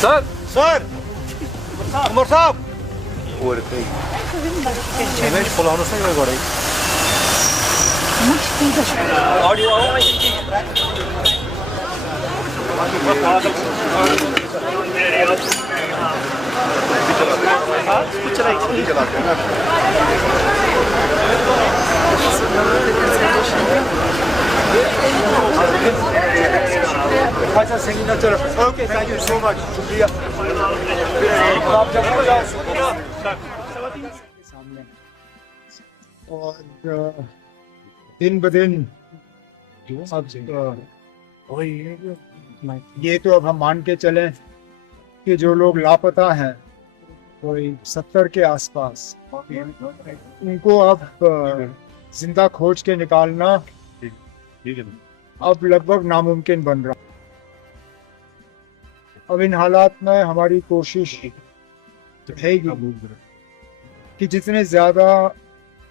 Sir sir Umar साहब audio अच्छा singing चलो okay thank you so much शुक्रिया आप जब जाओ सामने और दिन ब दिन अब ये तो अब हम मान के चलें कि जो लोग लापता हैं कोई 70 के आसपास उनको अब जिंदा खोज के निकालना अब लगभग नामुमकिन बन रहा। अब इन हालात में हमारी कोशिश रहेगी कि जितने ज्यादा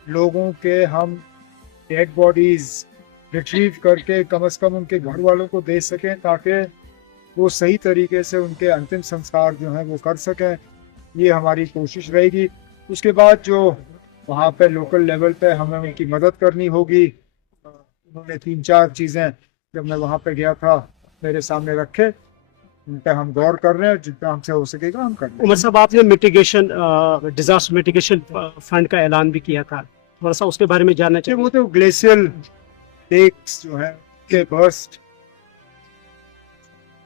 लोगों के हम डेड बॉडीज रिट्रीव करके कम से कम उनके घर वालों को दे सकें ताकि वो सही तरीके से उनके अंतिम संस्कार जो हैं वो कर सकें, ये हमारी कोशिश रहेगी। उसके बाद जो वहाँ पे लोकल लेवल पे हमें उनकी मदद करनी होगी, उन्होंने 3-4 चीज़ें जब मैं वहाँ पे गया था मेरे सामने रखे, उन पर हम गौर कर रहे हैं, जितना हमसे हो सकेगा हम कर रहे हैं। उमर साहब, आपने मिटिगेशन डिजास्टर मिटिगेशन फंड का ऐलान भी किया था, थोड़ा सा उसके बारे में जानना चाहिए। वो तो ग्लेशियल लेक्स जो है के बर्स्ट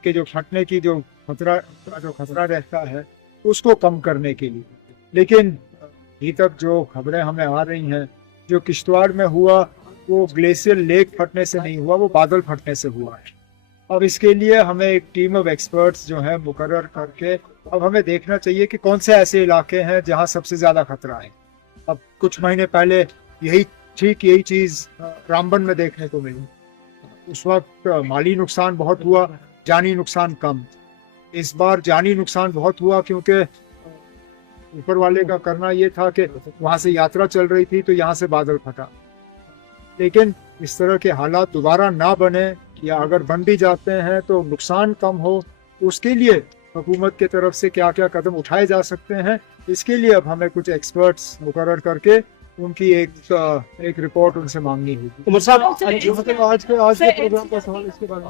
के जो फटने की जो खतरा रहता है उसको कम करने के लिए, लेकिन अभी तक जो खबरें हमें आ रही हैं, जो किश्तवाड़ में हुआ वो ग्लेशियल लेक फटने से नहीं हुआ, वो बादल फटने से हुआ है। अब इसके लिए हमें एक टीम ऑफ एक्सपर्ट्स जो है मुकर्रर करके अब हमें देखना चाहिए कि कौन से ऐसे इलाके हैं जहां सबसे ज्यादा खतरा है। अब कुछ महीने पहले यही चीज रामबन में देखने को मिली। उस वक्त माली नुकसान बहुत हुआ, जानी नुकसान कम। इस बार जानी नुकसान बहुत हुआ क्योंकि ऊपर वाले का करना ये था कि वहां से यात्रा चल रही थी तो यहाँ से बादल फटा। लेकिन इस तरह के हालात दोबारा ना बने या अगर बन भी जाते हैं तो नुकसान कम हो, उसके लिए हुकूमत की तरफ से क्या क्या कदम उठाए जा सकते हैं, इसके लिए अब हमें कुछ एक्सपर्ट्स मुकर्रर करके उनकी एक रिपोर्ट उनसे मांगनी होगी। उमर साहब, आज के प्रोग्राम का सवाल इसके बाद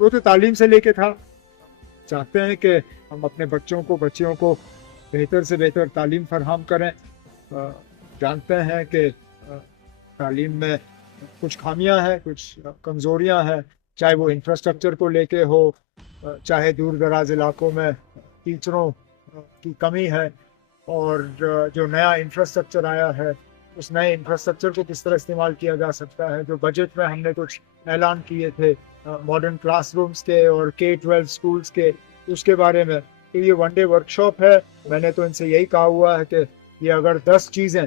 वो तो तालीम से लेके था, चाहते हैं कि हम अपने बच्चियों को बेहतर से बेहतर तालीम फराहम करें। जानते हैं कि तालीम में कुछ खामियां हैं, कुछ कमज़ोरियां हैं, चाहे वो इंफ्रास्ट्रक्चर को लेके हो, चाहे दूर दराज इलाकों में टीचरों की कमी है, और जो नया इंफ्रास्ट्रक्चर आया है उस नए इंफ्रास्ट्रक्चर को किस तरह इस्तेमाल किया जा सकता है। जो बजट में हमने कुछ ऐलान किए थे मॉडर्न क्लासरूम्स के और K-12 स्कूल्स के, उसके बारे में तो ये वन डे वर्कशॉप है। मैंने तो इनसे यही कहा हुआ है कि ये अगर 10 चीज़ें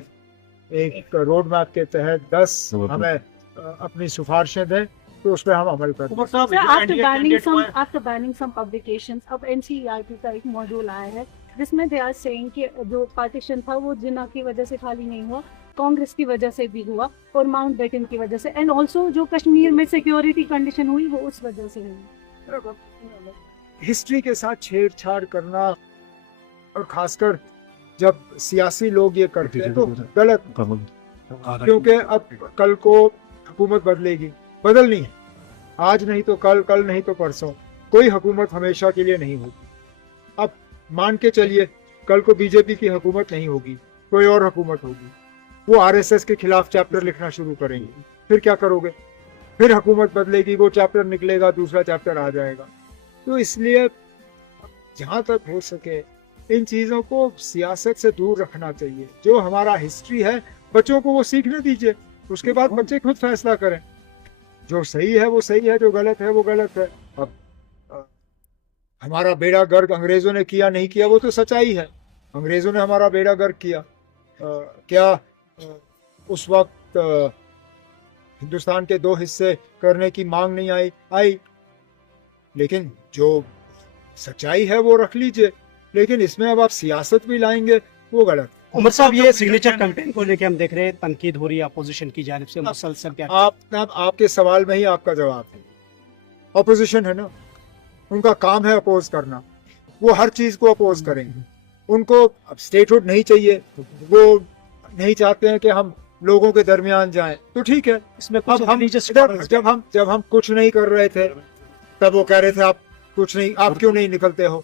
एक रोड मैप के तहत 10 हमें अपनी सिफारिशें दें तो उस पर हम अमल करें। आफ्टर बैनिंग सम पब्लिकेशंस, अब NCERT का एक मॉड्यूल आया है जिसमें दे आर सेइंग कि जो पार्टीशन था वो जिन्ना की वजह से खाली नहीं हुआ, कांग्रेस की वजह से भी हुआ और माउंट बेटन की वजह से, एंड ऑल्सो जो कश्मीर में सिक्योरिटी कंडीशन हुई वो उस वजह से हुई। हिस्ट्री के साथ छेड़छाड़ करना, और खासकर जब सियासी लोग ये करते हैं तो गलत, क्योंकि अब कल को हुकूमत बदलनी है, आज नहीं तो कल, कल नहीं तो परसों, कोई हुकूमत हमेशा के लिए नहीं होगी। अब मान के चलिए कल को बीजेपी की हुकूमत नहीं होगी, कोई और हुकूमत होगी, वो RSS के खिलाफ चैप्टर लिखना शुरू करेंगे, फिर क्या करोगे? फिर हुकूमत बदलेगी, वो चैप्टर निकलेगा, दूसरा चैप्टर आ जाएगा। तो इसलिए जहाँ तक हो सके इन चीज़ों को सियासत से दूर रखना चाहिए। जो हमारा हिस्ट्री है बच्चों को वो सीखने दीजिए, उसके बाद बच्चे खुद फैसला करें। जो सही है वो सही है, जो गलत है वो गलत है। अब हमारा बेड़ा गर्क अंग्रेजों ने किया नहीं किया वो तो सच्चाई है, अंग्रेजों ने हमारा बेड़ा गर्क किया। क्या उस वक्त हिंदुस्तान के 2 हिस्से करने की मांग नहीं आई, लेकिन जो सच्चाई है वो रख लीजिए, लेकिन इसमें अब आप सियासत भी लाएंगे वो गलत है। उमर साहब, ये सिग्नेचर कैंपेन को लेके हम देख रहे हैं तनकीद हो रही है अपोजिशन की जानिब से मुसलसल। क्या आपके सवाल में ही आपका जवाब है। अपोजिशन है ना, उनका काम है अपोज करना, वो हर चीज को अपोज करेंगे। उनको अब स्टेटहुड नहीं चाहिए, वो नहीं चाहते हैं कि हम लोगों के दरमियान जाएं, तो ठीक है। इसमें अब हम जब हम कुछ नहीं कर रहे थे तब वो कह रहे थे आप कुछ नहीं, आप क्यों नहीं निकलते हो,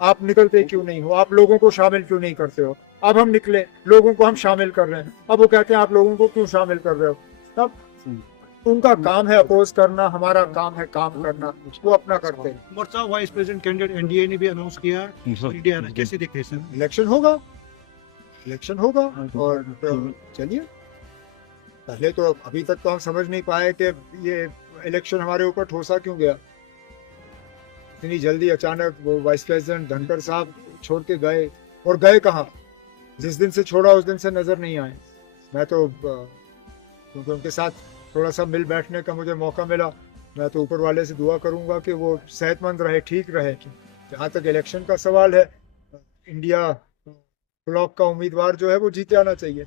आप निकलते क्यों नहीं हो, आप लोगों को शामिल क्यों नहीं करते हो। अब हम निकले, लोगों को हम शामिल कर रहे हैं, अब वो कहते हैं आप लोगों को क्यों शामिल कर रहे हो। तब उनका काम है अपोज करना, हमारा काम है काम करना, वो अपना करते हैं। मोर्चा वाइस प्रेसिडेंट कैंडिडेट एनडीए ने भी अनाउंस किया, इंडिया कैसे देखते हैं सर? इलेक्शन होगा, इलेक्शन होगा और चलिए। पहले तो अभी तक तो हम समझ नहीं पाए कि ये इलेक्शन हमारे ऊपर ठोसा क्यों गया, इतनी जल्दी अचानक वो वाइस प्रेसिडेंट धनखड़ साहब छोड़ के गए, और गए कहाँ, जिस दिन से छोड़ा उस दिन से नजर नहीं आए। मैं तो क्योंकि उनके साथ थोड़ा सा मिल बैठने का मुझे मौका मिला, मैं तो ऊपर वाले से दुआ करूंगा कि वो सेहतमंद रहे, ठीक रहे। जहाँ तक इलेक्शन का सवाल है, इंडिया ब्लॉक का उम्मीदवार जो है वो जीत जाना चाहिए।